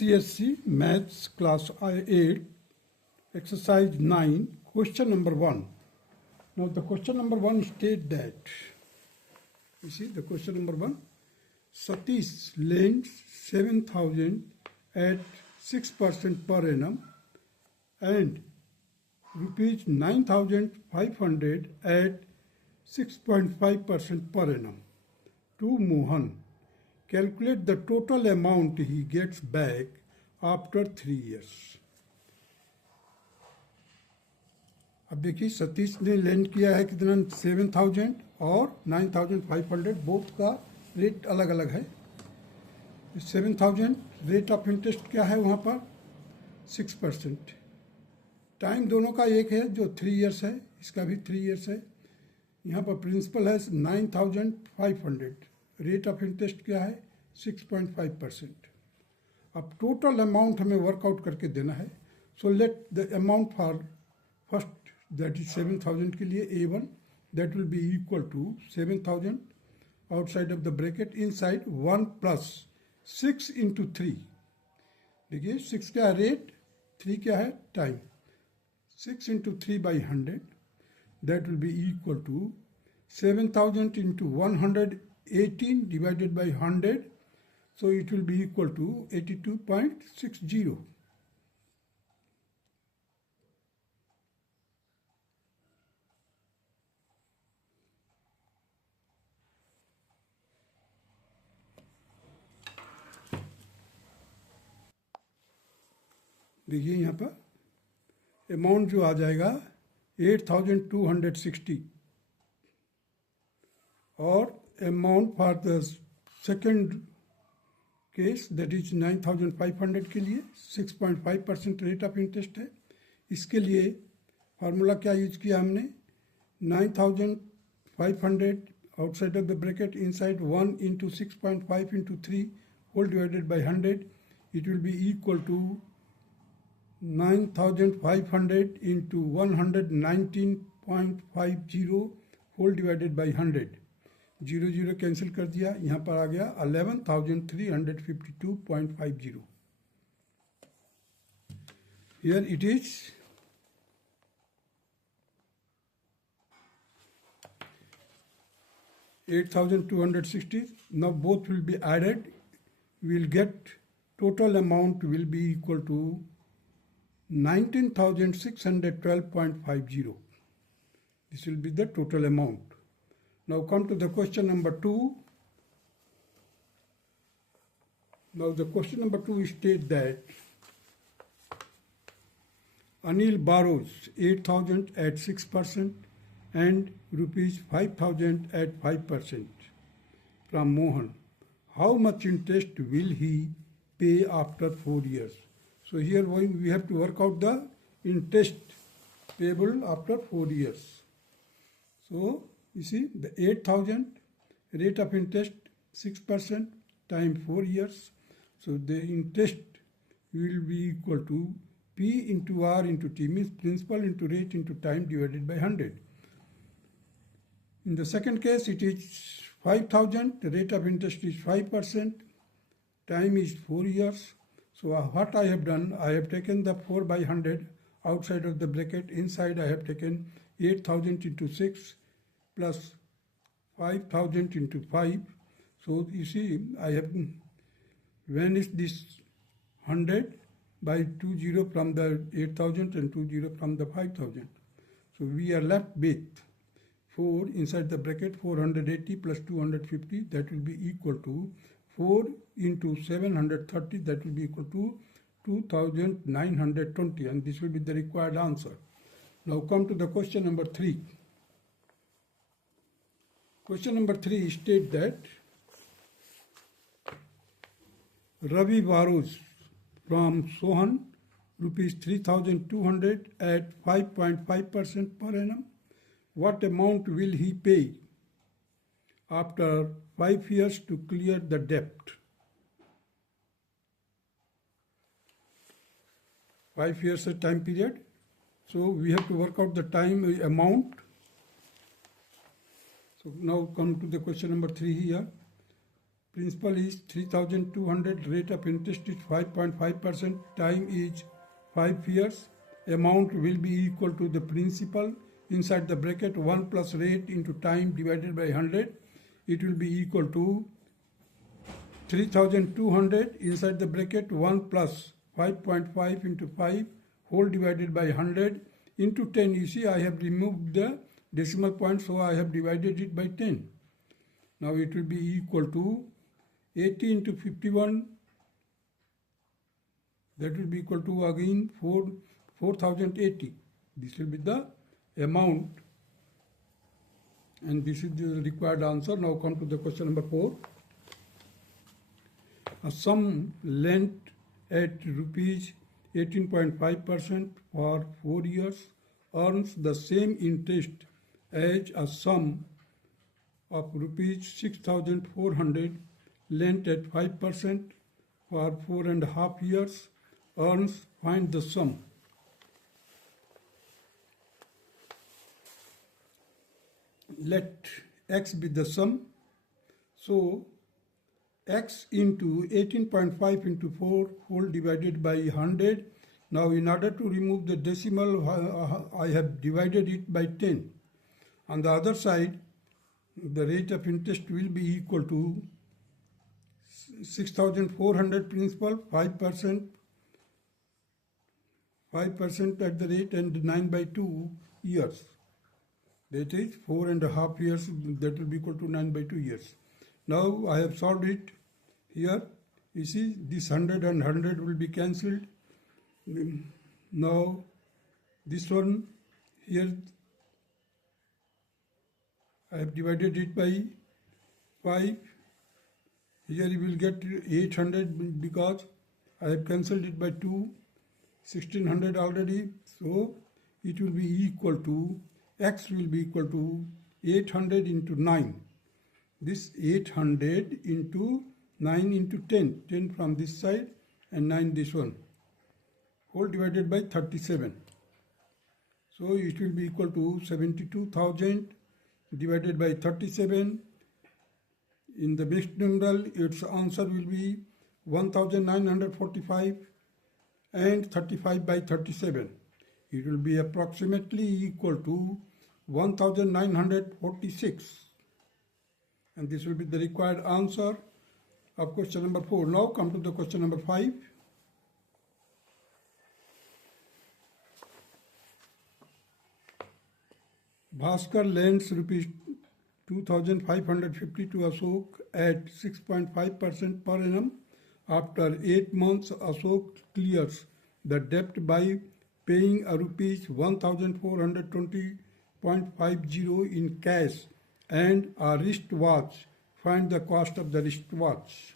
ICSE Maths Class 8, Exercise 9, Question number 1. Now the question number 1 states that, you see the question number 1, Satish lends 7,000 at 6% per annum and rupees 9,500 at 6.5% per annum to Mohan. Calculate the total amount he gets back after 3 years. अब देखिए सतीश ने land किया है कितना 7,000 और 9,500 both का rate अलग अलग है. 7,000 रेट ऑफ इंटरेस्ट क्या है वहाँ पर 6%. टाइम दोनों का एक है जो 3 इयर्स है, इसका भी 3 इयर्स है. यहाँ पर प्रिंसिपल है 9,500. रेट ऑफ इंटरेस्ट क्या है 6.5%. अब टोटल अमाउंट हमें वर्कआउट करके देना है. So let the amount for first that is 7,000 के लिए A1 that will be equal to 7,000 outside of the bracket inside 1 plus 6 into 3. देखिए 6 क्या है रेट, 3 क्या है time. 6 into 3 by 100 that will be equal to 7,000 into 118 divided by 100, so it will be equal to 82.60. देखिए यहाँ पर amount जो आ जाएगा 8,260 और amount for the second case that is 9,500 के लिए 6.5% रेट ऑफ इंटरेस्ट है. इसके लिए फार्मूला क्या यूज किया हमने 9,500 outside of the bracket inside 1 into 6.5 into 3 whole divided by 100. It will be equal to 9,500 into 119.50 whole divided by 100. 0 cancel कर दिया, यहाँ पर आ गया 11,352.50. Here it is 8,260. Now both will be added. We will get total amount will be equal to 19,612.50. This will be the total amount. Now come to the question number 2. Now the question number 2 states that Anil borrows 8,000 at 6% and rupees 5,000 at 5% from Mohan. How much interest will he pay after 4 years? So here we have to work out the interest payable after 4 years. So you see the 8,000 rate of interest 6% time 4 years. So the interest will be equal to P into R into T, means principal into rate into time divided by 100. In the second case it is 5,000, the rate of interest is 5%, time is 4 years. So what I have done, I have taken the 4 by 100 outside of the bracket, inside I have taken 8,000 into 6 plus 5,000 into 5. So you see I have vanished this 100 by 20 from the 8,000 and 20 from the 5,000. So we are left with 4 inside the bracket, 480 plus 250, that will be equal to 4 into 730, that will be equal to 2,920, and this will be the required answer. Now come to the question number 3. Question number 3 states that Ravi borrows from Sohan rupees 3,200 at 5.5% per annum. What amount will he pay after 5 years to clear the debt? 5 years a time period. So we have to work out the time amount. So now come to the question number 3 here. Principal is 3,200, rate of interest is 5.5%, time is 5 years. Amount will be equal to the principal inside the bracket 1 plus rate into time divided by 100. It will be equal to 3,200 inside the bracket 1 plus 5.5 into 5 whole divided by 100 into 10. You see, I have removed the decimal point, so I have divided it by 10. Now it will be equal to 80 into 51, that will be equal to again 4,080. This will be the amount, and this is the required answer. Now come to the question number 4. A sum lent at rupees 18.5% for 4 years earns the same interest as a sum of rupees 6,400 lent at 5% for 4.5 years earns. Find the sum. Let x be the sum. So x into 18.5 into 4 whole divided by 100. Now in order to remove the decimal, I have divided it by 10. On the other side, the rate of interest will be equal to 6,400 principal, 5% at the rate, and 9 by 2 years. That is 4.5 years, that will be equal to 9 by 2 years. Now I have solved it here. You see, this 100 and 100 will be cancelled. Now this one here, I have divided it by 5. Here you will get 800 because I have cancelled it by 2, 1600 already. So it will be equal to, x will be equal to 800 into 9. This 800 into 9 into 10. 10 from this side and 9 this one. Whole divided by 37. So it will be equal to 72,000 divided by 37. In the mixed numeral, its answer will be 1,945 and 35 by 37. It will be approximately equal to 1,946. And this will be the required answer of question number 4. Now come to the question number 5. Bhaskar lends rupees 2,550 to Ashok at 6.5% per annum. After 8 months, Ashok clears the debt by paying a rupees 1,420.50 in cash and a wristwatch. Find the cost of the wristwatch.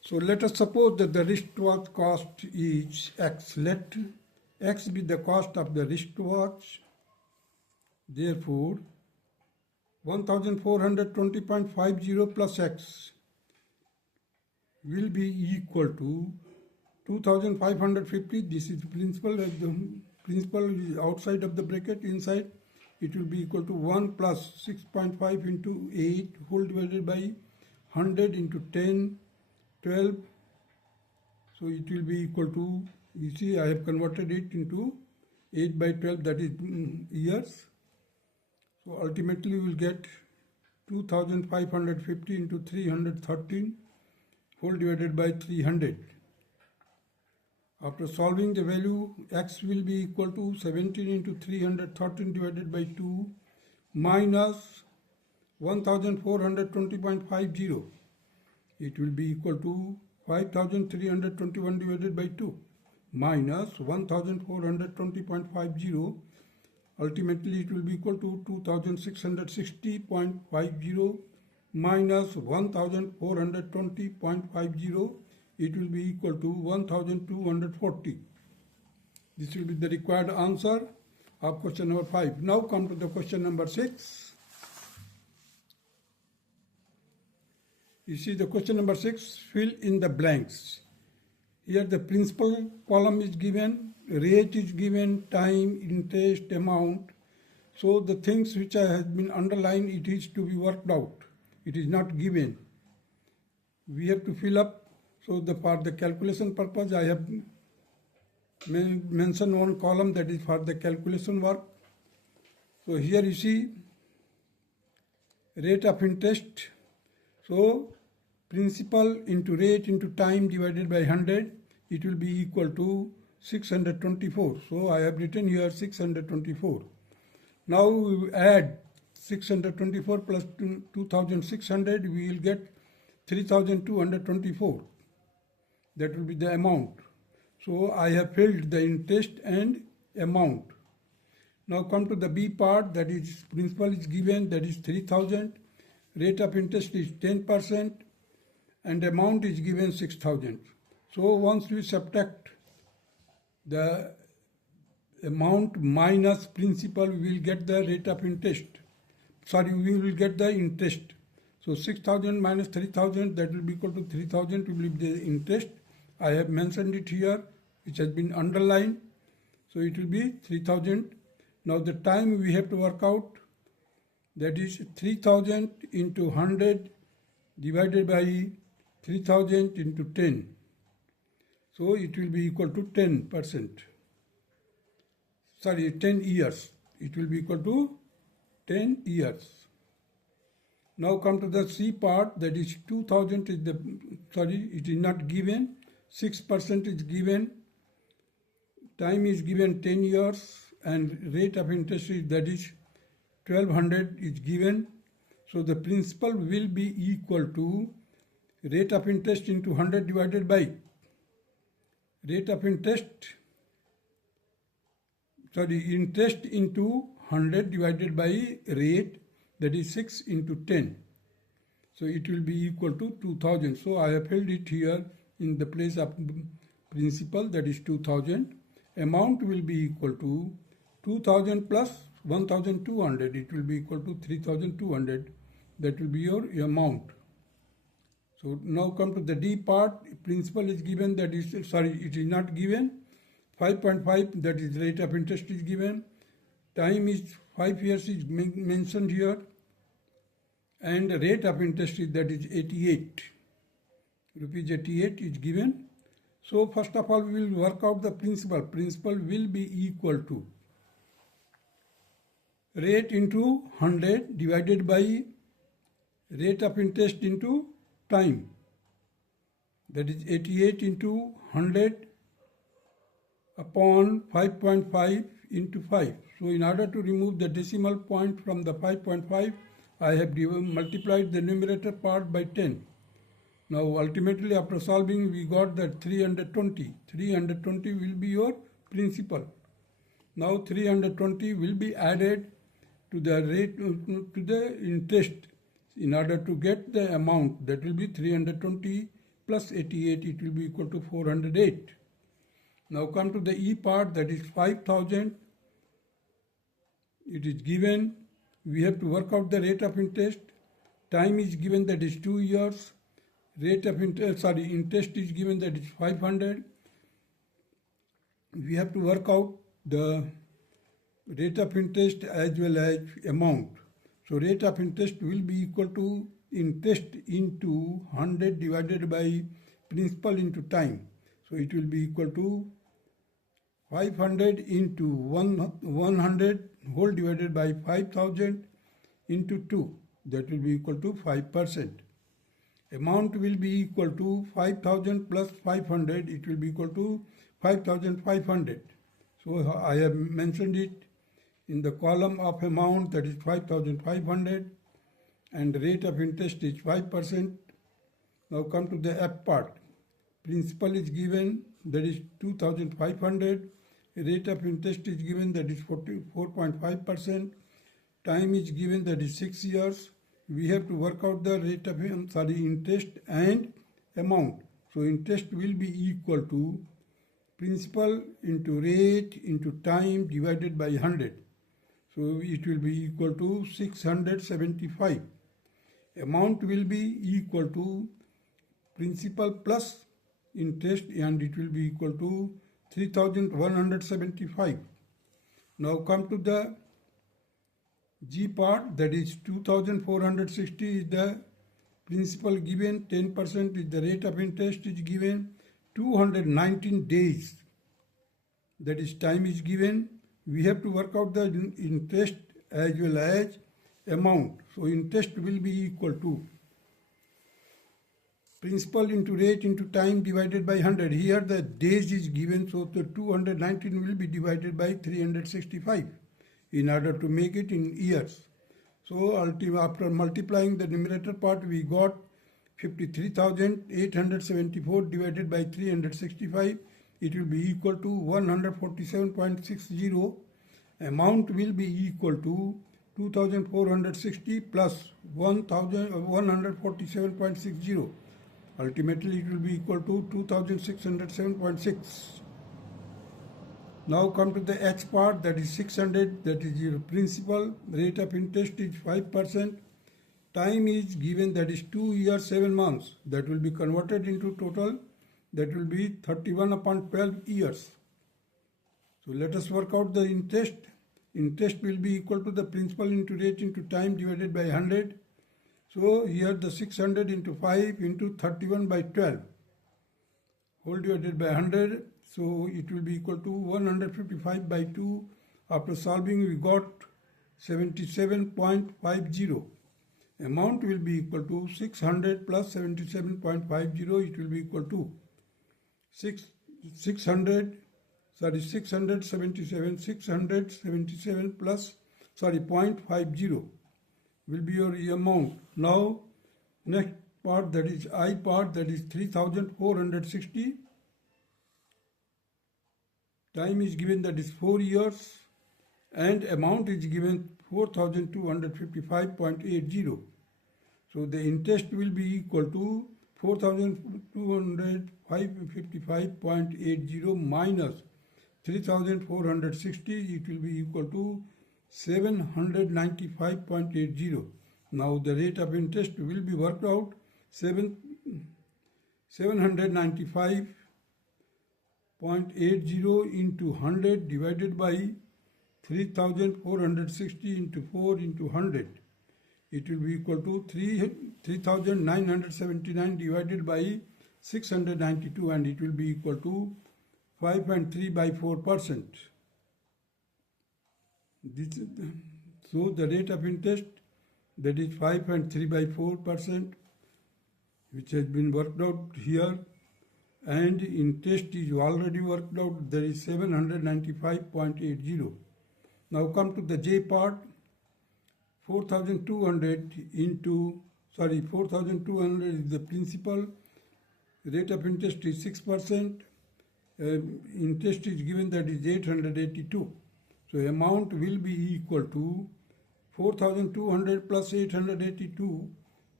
So let us suppose that the wristwatch cost is X. Let X be the cost of the wristwatch. Therefore, 1,420.50 plus X will be equal to 2,550. This is principal. The principal is outside of the bracket. Inside, it will be equal to 1 plus 6.5 into 8 whole divided by 100 into 10, 12. So it will be equal to, you see, I have converted it into 8 by 12, that is years. So ultimately we will get 2,550 into 313 whole divided by 300. After solving the value, x will be equal to 17 into 313 divided by 2 minus 1,420.50. It will be equal to 5,321 divided by 2 minus 1,420.50. Ultimately, it will be equal to 2,660.50 minus 1,420.50. It will be equal to 1,240. This will be the required answer of question number 5. Now come to the question number 6. You see the question number 6, fill in the blanks. Here the principal column is given, rate is given, time, interest, amount. So the things which have been underlined, it is to be worked out. It is not given. we have to fill up. So for the calculation purpose, I have mentioned one column that is for the calculation work. So here you see rate of interest. So principal into rate into time divided by 100, it will be equal to 624. So I have written here 624. Now we add 624 plus 2600, we will get 3224. That will be the amount. So I have filled the interest and amount. Now come to the B part, that is principal is given, that is 3000. Rate of interest is 10% and amount is given 6000. So once we subtract the amount minus principal, we will get the rate of interest. We will get the interest. So 6000 minus 3000, that will be equal to 3000 will be the interest. I have mentioned it here, which has been underlined. So it will be 3000. Now the time we have to work out, that is 3000 into 100 divided by 3000 into 10. So it will be equal to 10%. 10 years. It will be equal to 10 years. Now come to the C part, that is 2000 is it is not given. 6% is given. Time is given 10 years and rate of interest is, that is 1200 is given. So the principal will be equal to rate of interest into 100 divided by rate of interest into 100 divided by rate, that is 6 into 10. So it will be equal to 2000. So I have filled it here in the place of principal, that is 2000. Amount will be equal to 2000 plus 1200. It will be equal to 3200. That will be your amount. So now come to the D part. Principal is given, that is, it is not given. 5.5, that is rate of interest is given. Time is 5 years is mentioned here. And the rate of interest is, that is 88. Rupees 88 is given. So first of all, we will work out the principal. Principal will be equal to rate into 100 divided by rate of interest into time. That is 88 into 100 upon 5.5 into 5. So in order to remove the decimal point from the 5.5, I have multiplied the numerator part by 10. Now ultimately after solving, we got that 320. 320 will be your principal. Now 320 will be added to the rate, to the interest, in order to get the amount. That will be 320 plus 88, it will be equal to 408. Now come to the E part, that is 5000. It is given. We have to work out the rate of interest. Time is given, that is 2 years. Rate of interest, interest is given, that is 500. We have to work out the rate of interest as well as amount. So rate of interest will be equal to interest into 100 divided by principal into time. So it will be equal to 500 into 100 whole divided by 5000 into 2. That will be equal to 5%. Amount will be equal to 5000 plus 500. It will be equal to 5500. So I have mentioned it in the column of amount, that is 5500, and rate of interest is 5%. Now come to the F part. Principal is given, that is 2500. Rate of interest is given, that is 4.5%. Time is given, that is 6 years. We have to work out the rate of interest and amount. So interest will be equal to principal into rate into time divided by 100. So it will be equal to 675. Amount will be equal to principal plus interest, and it will be equal to 3175. Now come to the G part, that is 2460 is the principal given 10% is the rate of interest is given, 219 days, that is time is given. We have to work out the interest as well as amount. So interest will be equal to principal into rate into time divided by 100. Here the days is given, so the 219 will be divided by 365 in order to make it in years. So after multiplying the numerator part, we got 53,874 divided by 365. It will be equal to 147.60. Amount will be equal to 2,460 plus 147.60. Ultimately, it will be equal to 2,607.6. Now come to the H part, that is 600, that is your principal. Rate of interest is 5%. Time is given, that is 2 years 7 months. That will be converted into total. That will be 31 upon 12 years. So let us work out the interest. Interest will be equal to the principal into rate into time divided by 100. So here the 600 into 5 into 31 by 12 whole divided by 100. So it will be equal to 155 by 2. After solving, we got 77.50. Amount will be equal to 600 plus 77.50. It will be equal to 677 plus 0.50 will be your amount. Now next part, that is I part, that is 3,460. Time is given, that is 4 years, and amount is given 4,255.80. So the interest will be equal to 4,255.80 minus 3,460. It will be equal to 795.80. Now the rate of interest will be worked out. 795.80 into 100 divided by 3,460 into 4 into 100. It will be equal to 3,979 divided by 692, and it will be equal to 5.3 by 4%. So the rate of interest, that is 5.3 by 4%, which has been worked out here, and interest is already worked out, there is 795.80. Now come to the J part. 4,200 is the principal. Rate of interest is 6%. Interest is given, that is 882. So amount will be equal to 4,200 plus 882.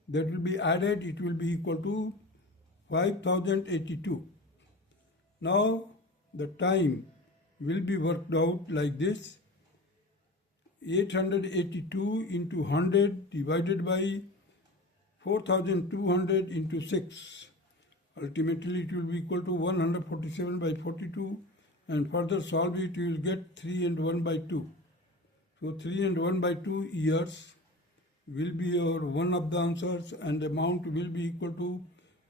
That will be added. It will be equal to 5,082. Now the time will be worked out like this. 882 into 100 divided by 4,200 into 6. Ultimately, it will be equal to 147 by 42. And further solve it, you will get 3 and 1 by 2. So 3 and 1 by 2 years will be your one of the answers, and amount will be equal to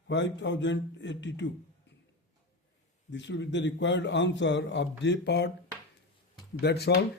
5,082. This will be the required answer of J part. That's all.